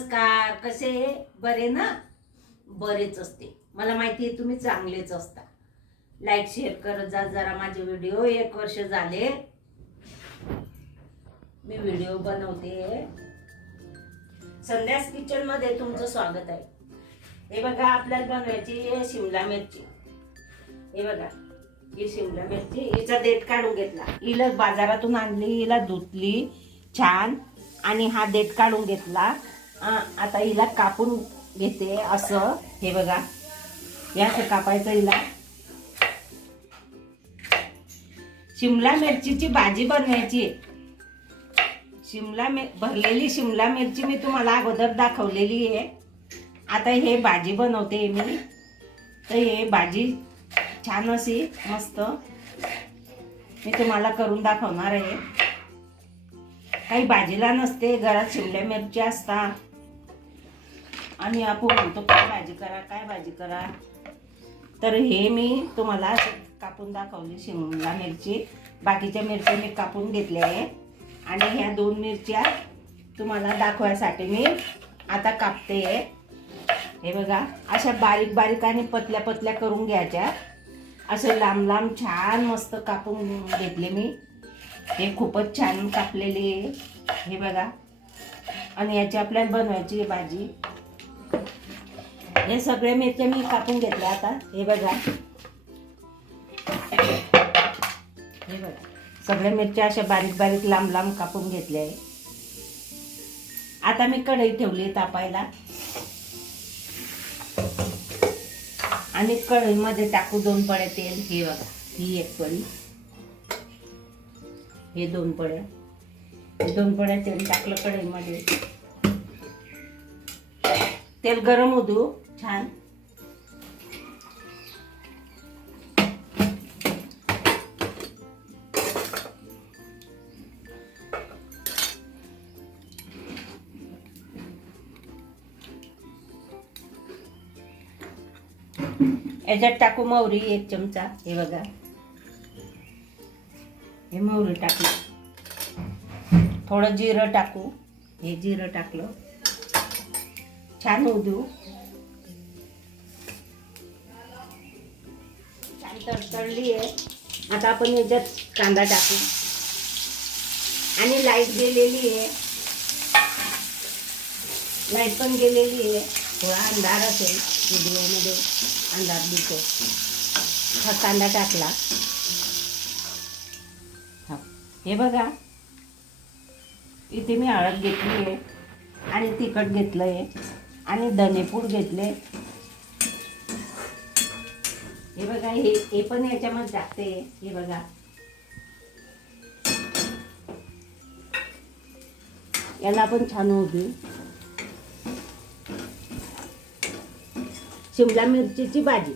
नमस्कार कसे बरे ना? बरेच असते. मला माहिती आहे तुम्ही चांगलेच असता. लाईक शेअर करत जा जरा. माझे व्हिडिओ एक वर्ष झाले. मी व्हिडिओ बनवते. संध्यास किचनमध्ये तुमचं स्वागत आहे. हे बघा आपल्याला बनवायची शिमला मिरची. हे बघा ही शिमला मिरची. हिचा देठ काढून घेतला. हिला बाजारातून आणली हिला धुतली छान. आणि हा देठ काढून घेतला. आता हिला कापून घेते असं. हे बघा. या असं कापायचं हिला. शिमला मिरचीची भाजी बनवायची आहे. शिमला मिर भरलेली शिमला मिरची मी तुम्हाला अगोदर दाखवलेली आहे. आता हे भाजी बनवते मी. तर हे भाजी छान अशी मस्त मी तुम्हाला करून दाखवणार आहे. काही भाजीला नसते घरात शिमल्या मिरची असतात. आणि आपण म्हणतो काय भाजी करा काय भाजी करा? तर हे मी तुम्हाला कापून दाखवली शिमला मिरची. बाकीच्या मिरच्या मी कापून घेतल्या आहे आणि ह्या दोन मिरच्या तुम्हाला दाखवायसाठी मी आता कापते आहे. हे बघा अशा बारीक बारीक आणि पतल्या पतल्या करून घ्यायच्या. असं लांब लांब छान मस्त कापून घेतले मी. हे खूपच छान कापलेली आहे. हे बघा. आणि याची आपल्याला बनवायची भाजी. हे सगळे मिरच्या मी कापून घेतले आता. हे बघा. हे बघा. सगळ्या मिरच्या अशा बारीक बारीक लांब लांब कापून घेतल्या आहे आता मी कढई ठेवली तापायला. आणि कढईमध्ये टाकू दोन पड्या तेल. हे बघा ही एक पडी हे दोन पड्या हे दोन पड्या तेल टाकलं कढईमध्ये. तेल गरम होऊ देऊ. छान. याच्यात टाकू मोहरी एक चमचा हे बघा. हे मोहरी टाकलं थोडं जिरं टाकू. हे जिरं टाकलं. छान होऊ छान तडतडली आहे. आता आपण याच्यात कांदा टाकू. आणि लाइट गेलेली आहे. लाइट पण गेलेली आहे. थोडा अंधार असेल व्हिडिओमध्ये. अंधार दिसतो. हा कांदा टाकला. हा. हे बघा. इथे मी हळद घेतली आहे. आणि तिखट घेतलं आहे आणि धनेपूड घेतले हे बघा हे हे पण याच्यामध्ये टाकते. हे बघा. याला पण छान होती शिमला मिरचीची भाजी.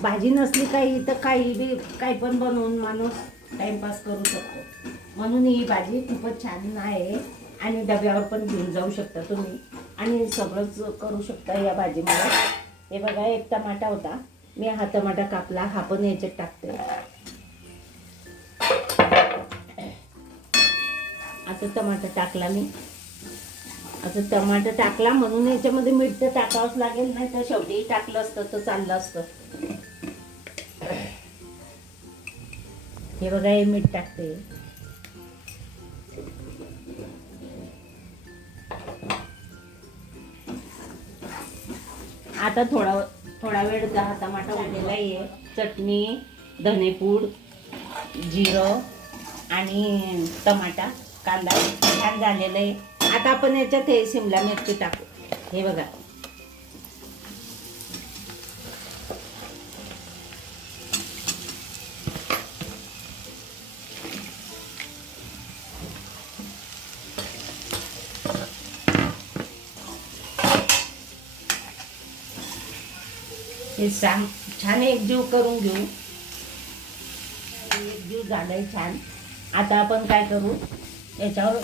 भाजी नसली काही तर काही बी काही पण बनवून माणूस टाइमपास करू शकतो. म्हणून ही भाजी खूपच छान आहे आणि डब्यावर पण घेऊन जाऊ शकता तुम्ही. आणि सगळंच करू शकता या भाजीमध्ये. हे बघा एक टमाटा होता. मी हा टमाटा कापला हा पण याच्यात टाकते. आता टमाटा टाकला मी. आता टमाटर टाकला म्हणून याच्यामध्ये मीठ तर टाकावंच लागेल नाही तर शेवटी टाकलं असतं तर चाललं असतं. हे बघा हे मीठ टाकते. आता थोडा थोडा वेळ दहा टमाटा उरलेला आहे चटणी धनेपूड जिरं आणि टमाटा कांदा. छान झालेलं आहे. आता आपण याच्यात हे शिमला मिरची टाकू. हे बघा. हे छान छान एकजीव करून घेऊ. एकजीव आहे छान. आता आपण काय करू? याच्यावर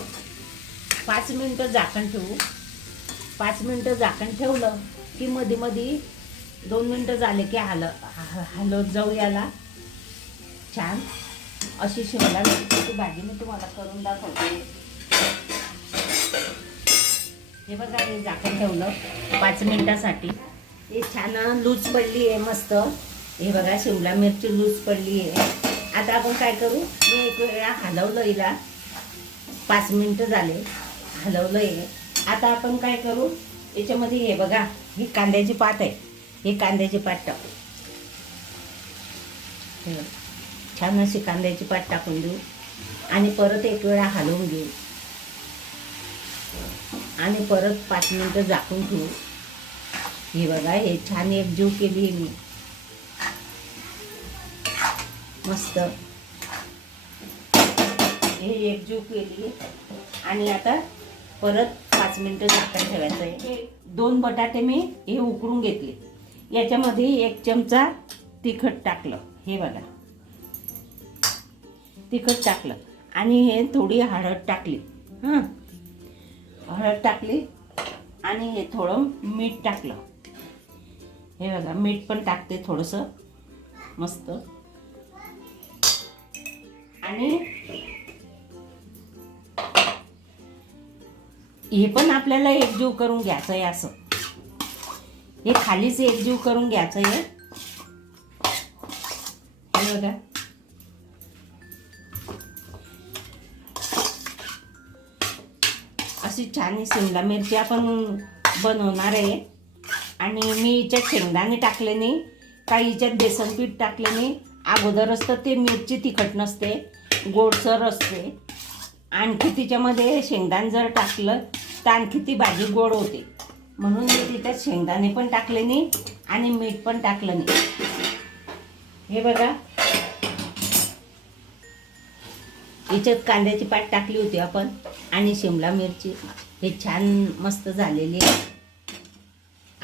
पाच मिनटं झाकण ठेवू. पाच मिनटं झाकण ठेवलं की मध्ये मध्ये दोन मिनटं झाले की हल ह- हलवत जाऊ याला. छान. अशी शिमला मिरची भाजी मी तुम्हाला करून दाखवते. हे बघा हे झाकण ठेवलं पाच मिनटासाठी. हे छान लूज पडली आहे मस्त. हे बघा शिमला मिरची लूज पडली आहे. आता आपण काय करू? मी एक वेळा हलवलं हिला. पाच मिनटं झाले. हलवलं आहे आता आपण काय करू? याच्यामध्ये हे बघा ही कांद्याची पात आहे. ही कांद्याची पात टाकू. छान अशी कांद्याची पात टाकून देऊ. आणि परत एक वेळा हलवून घेऊ. आणि परत पाच मिनिटं झाकून ठेवू. हे बघा हे छान एकजीव केली मी. मस्त. हे एकजीव केली आणि आता परत पाच मिनिटं झाकण ठेवायचं आहे. हे दोन बटाटे मी हे उकडून घेतले. याच्यामध्ये एक चमचा तिखट टाकलं. हे बघा. तिखट टाकलं. आणि हे थोडी हळद टाकली. हां. हळद टाकली. आणि हे थोडं मीठ टाकलं. हे बघा मीठ पण टाकते थोडंसं. मस्त. आणि हे पण आपल्याला एकजीव करून घ्यायचं आहे असं. हे खालीच एकजीव करून घ्यायचं आहे हे बघा. अशी छान ही शिमला मिरची आपण बनवणार आहे. आणि मी हिच्यात शेंगदाणे टाकले नाही काही हिच्यात बेसन पीठ टाकले नाही. अगोदर असतं ते मिरची तिखट नसते गोडसर असते. आणखी तिच्यामध्ये शेंगदाणे जर टाकलं तर आणखी ती भाजी गोड होते. म्हणून मी तिच्यात शेंगदाणे पण टाकले नाही आणि मीठ पण टाकलं नाही. हे बघा. याच्यात कांद्याची पात टाकली होती आपण आणि शिमला मिरची. हे छान मस्त झालेली आहे.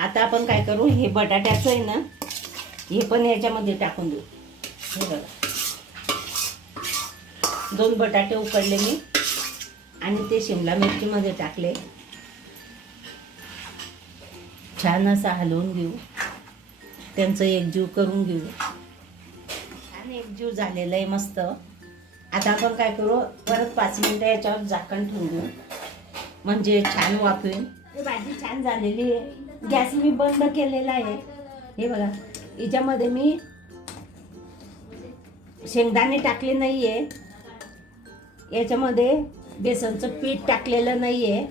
आता आपण काय करू? हे बटाट्याचं आहे ना हे पण याच्यामध्ये टाकून देऊ. हे बघा. दोन बटाटे उकडले मी. आणि ते शिमला मिरचीमध्ये टाकले. छान असं हलवून घेऊ. त्यांचं एकजीव करून घेऊ. छान एकजीव झालेलं आहे मस्त. आता आपण काय करू? परत पाच मिनटं याच्यावर झाकण ठेवून देऊ. म्हणजे छान वाफवेल भाजी छान झालेली आहे. गॅस मी बंद केलेला आहे. हे बघा याच्यामध्ये मी शेंगदाणे टाकले नाही आहे याच्यामध्ये बेसनचं पीठ टाकलेलं नाही आहे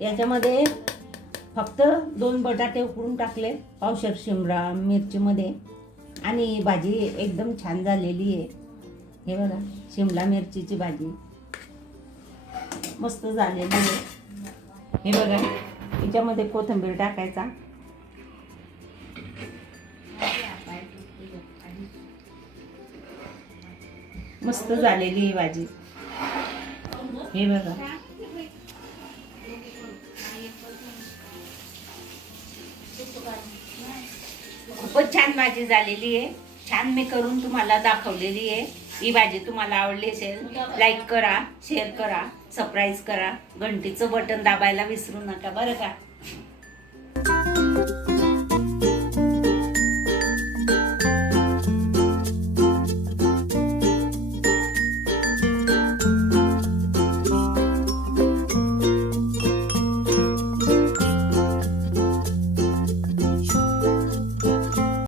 याच्यामध्ये फक्त दोन बटाटे उकडून टाकले पावशर शिमला मिरचीमध्ये. आणि ही भाजी एकदम छान झालेली आहे. हे बघा शिमला मिरचीची भाजी. मस्त झालेली आहे. हे बघा याच्यामध्ये कोथिंबीर टाकायचा. मस्त झालेली ही भाजी. हे बघा. खूपच छान भाजी झालेली आहे. छान मी करून तुम्हाला दाखवलेली आहे. ही भाजी तुम्हाला आवडली असेल लाईक करा शेअर करा सबस्क्राईब करा. घंटीचं बटन दाबायला विसरू नका बरं का?